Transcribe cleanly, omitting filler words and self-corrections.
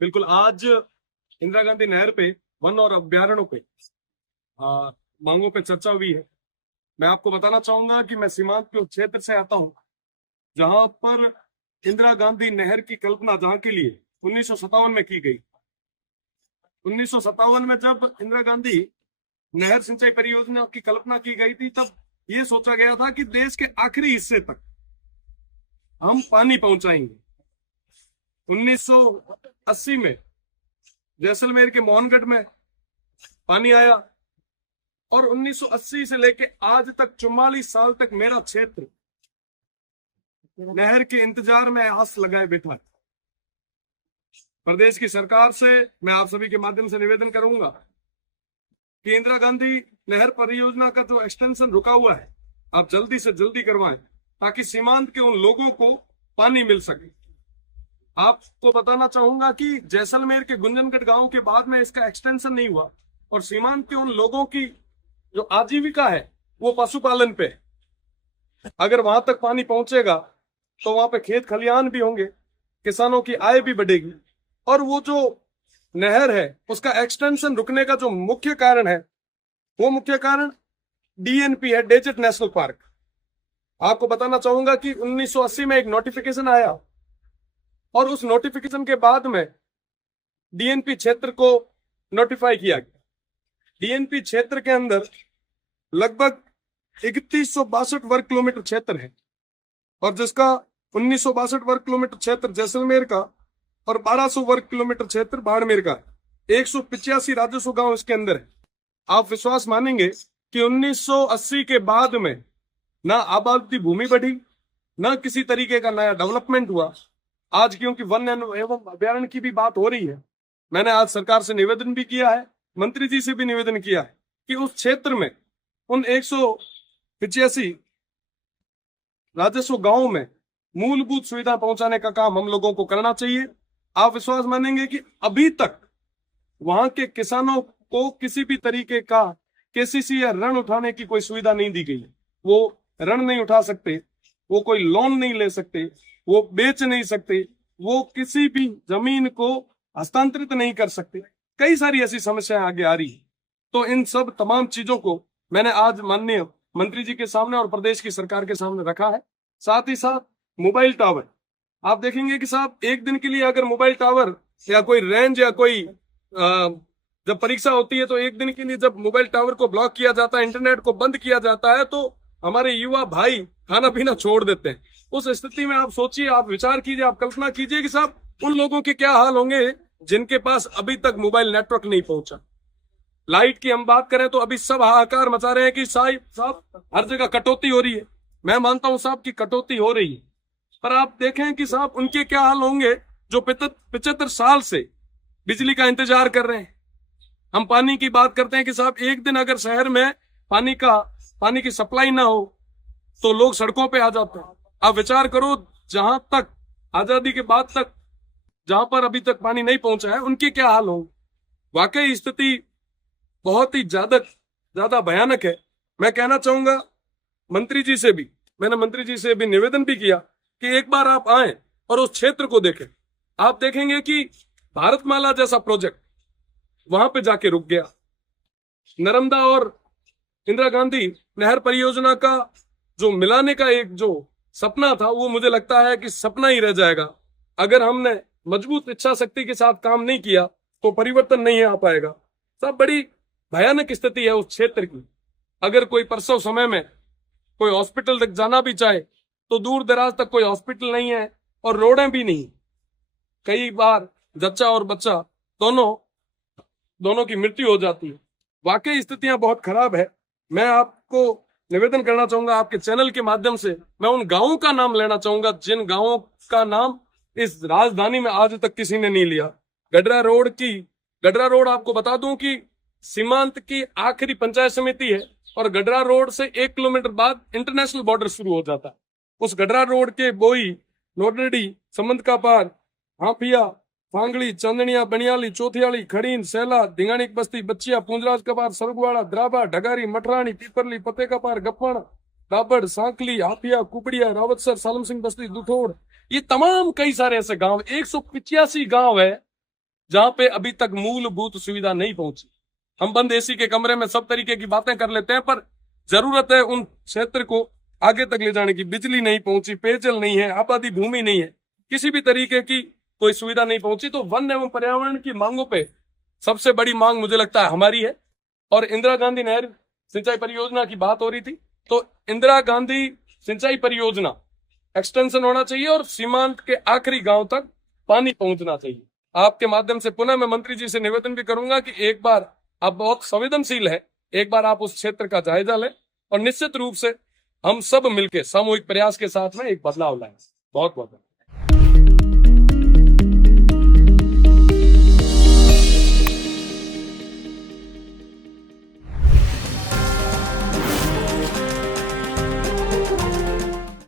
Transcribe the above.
बिल्कुल। आज इंदिरा गांधी नहर पे वन और अभ्यारण्यों पे मांगों पे चर्चा हुई है। मैं आपको बताना चाहूंगा कि मैं सीमांत के उस क्षेत्र से आता हूं जहां पर इंदिरा गांधी नहर की कल्पना जहां के लिए 1957 में की गई। 1957 में जब इंदिरा गांधी नहर सिंचाई परियोजना की कल्पना की गई थी, तब ये सोचा गया था कि देश के आखिरी हिस्से तक हम पानी पहुंचाएंगे। 1980 में जैसलमेर के मोहनगढ़ में पानी आया और 1980 से लेके आज तक 44 साल तक मेरा क्षेत्र नहर के इंतजार में आस लगाए बैठा है। प्रदेश की सरकार से मैं आप सभी के माध्यम से निवेदन करूंगा कि इंदिरा गांधी नहर परियोजना का जो एक्सटेंशन रुका हुआ है, आप जल्दी से जल्दी करवाएं ताकि सीमांत के उन लोगों को पानी मिल सके। आपको बताना चाहूंगा कि जैसलमेर के गुंजनगढ़ गांव के बाद में इसका एक्सटेंशन नहीं हुआ और सीमांत के उन लोगों की जो आजीविका है वो पशुपालन पे है। अगर वहां तक पानी पहुंचेगा तो वहां पे खेत खलिहान भी होंगे, किसानों की आय भी बढ़ेगी। और वो जो नहर है उसका एक्सटेंशन रुकने का जो मुख्य कारण है, वो मुख्य कारण डीएनपी है, डेजर्ट नेशनल पार्क। आपको बताना चाहूंगा कि 1980 में एक नोटिफिकेशन आया और उस नोटिफिकेशन के बाद में डीएनपी क्षेत्र को नोटिफाई किया गया। डीएनपी क्षेत्र के अंदर लगभग 3162 वर्ग किलोमीटर क्षेत्र है और जिसका 1962 वर्ग किलोमीटर क्षेत्र जैसलमेर का और 1200 वर्ग किलोमीटर क्षेत्र बाड़मेर का। 185 राजस्व गांव इसके अंदर है। आप विश्वास मानेंगे कि 1980 के बाद में ना आबादी भूमि बढ़ी, ना किसी तरीके का नया डेवलपमेंट हुआ। आज क्योंकि वन एवं अभ्यारण्य की भी बात हो रही है, मैंने आज सरकार से निवेदन भी किया है, मंत्री जी से भी निवेदन किया है कि उस क्षेत्र में उन 185 राजस्व गांवों में मूलभूत सुविधा पहुंचाने का काम हम लोगों को करना चाहिए। आप विश्वास मानेंगे कि अभी तक वहां के किसानों को किसी भी तरीके का केसीसी या ऋण उठाने की कोई सुविधा नहीं दी गई। वो ऋण नहीं उठा सकते, वो कोई लोन नहीं ले सकते, वो बेच नहीं सकते, वो किसी भी जमीन को हस्तांतरित नहीं कर सकते। कई सारी ऐसी समस्याएं आगे आ रही है। तो इन सब तमाम चीजों को मैंने आज माननीय मंत्री जी के सामने और प्रदेश की सरकार के सामने रखा है। साथ ही साथ मोबाइल टावर, आप देखेंगे कि साहब एक दिन के लिए अगर मोबाइल टावर या कोई रेंज या कोई जब परीक्षा होती है तो एक दिन के लिए जब मोबाइल टावर को ब्लॉक किया जाता है, इंटरनेट को बंद किया जाता है, तो हमारे युवा भाई खाना पीना छोड़ देते हैं। उस स्थिति में आप सोचिए, आप विचार कीजिए, आप कल्पना कीजिए कि साहब उन लोगों के क्या हाल होंगे जिनके पास अभी तक मोबाइल नेटवर्क नहीं पहुंचा। लाइट की हम बात करें तो अभी सब हाहाकार मचा रहे हैं कि साहब हर जगह कटौती हो रही है। मैं मानता हूं साहब की कटौती हो रही है, पर आप देखें कि साहब उनके क्या हाल होंगे जो 75 साल से बिजली का इंतजार कर रहे हैं। हम पानी की बात करते हैं कि साहब एक दिन अगर शहर में पानी की सप्लाई ना हो तो लोग सड़कों पे आ जाते हैं। आप विचार करो, जहां तक आजादी के बाद तक जहां पर अभी तक पानी नहीं पहुंचा है उनके क्या हाल होंगे। वाकई स्थिति बहुत ही ज्यादा भयानक है। मैं कहना चाहूंगा मंत्री जी से भी, मैंने मंत्री जी से भी निवेदन भी किया कि एक बार आप आए और उस क्षेत्र को देखें। आप देखेंगे कि भारतमाला जैसा प्रोजेक्ट वहां पे जाके रुक गया। नर्मदा और इंदिरा गांधी नहर परियोजना का जो मिलाने का एक जो सपना था, वो मुझे लगता है कि सपना ही रह जाएगा। अगर हमने मजबूत इच्छा शक्ति के साथ काम नहीं किया तो परिवर्तन नहीं आ पाएगा। सब बड़ी भयानक स्थिति है उस क्षेत्र की। अगर कोई प्रसव समय में कोई हॉस्पिटल तक जाना भी चाहे तो दूर दराज तक कोई हॉस्पिटल नहीं है और रोडें भी नहीं। कई बार जच्चा और बच्चा दोनों की मृत्यु हो जाती है। वाकई स्थितियां बहुत खराब है। मैं आपको निवेदन करना चाहूंगा आपके चैनल के माध्यम से, मैं उन गांवों का नाम लेना चाहूंगा जिन गांवों का नाम इस राजधानी में आज तक किसी ने नहीं लिया। गडरा रोड आपको बता दूं कि सीमांत की आखिरी पंचायत समिति है और गडरा रोड से 1 किलोमीटर बाद इंटरनेशनल बॉर्डर शुरू हो जाता है। उस गडरा रोड के बोई, नोडडी, समंत का पार, हाफिया, फांगड़ी, चंदनिया, बनियाली, चौथियाली, खड़ीन, सेला, धिंगानी बस्ती, बच्चिया, पूंजराज का पार, सरगवाड़ा, द्राबा, ढगारी, मठरानी, पीपरली, पते का पार, गप्पण, दाबड़, सांकली, हाफिया, कुपड़िया, रावतसर, सालम सिंह बस्ती, दुठोड़, ये तमाम कई सारे ऐसे गांव, 185 गांव है जहां पे अभी तक मूलभूत सुविधा नहीं पहुंची। हम बंद एसी के कमरे में सब तरीके की बातें कर लेते हैं, पर जरूरत है उन क्षेत्र को आगे तक ले जाने की। बिजली नहीं पहुंची, पेयजल नहीं है, आबादी भूमि नहीं है, किसी भी तरीके की कोई सुविधा नहीं पहुंची। तो वन एवं पर्यावरण की मांगों पे सबसे बड़ी मांग मुझे लगता है हमारी है। और इंदिरा गांधी नहर सिंचाई परियोजना की बात हो रही थी, तो इंदिरा गांधी सिंचाई परियोजना एक्सटेंशन होना चाहिए और सीमांत के आखिरी गांव तक पानी पहुंचना चाहिए। आपके माध्यम से पुनः मैं मंत्री जी से निवेदन भी करूंगा कि एक बार, आप बहुत संवेदनशील है, एक बार आप उस क्षेत्र का जायजा लें और निश्चित रूप से हम सब मिलकर सामूहिक प्रयास के साथ में एक बदलाव लाएं। बहुत बहुत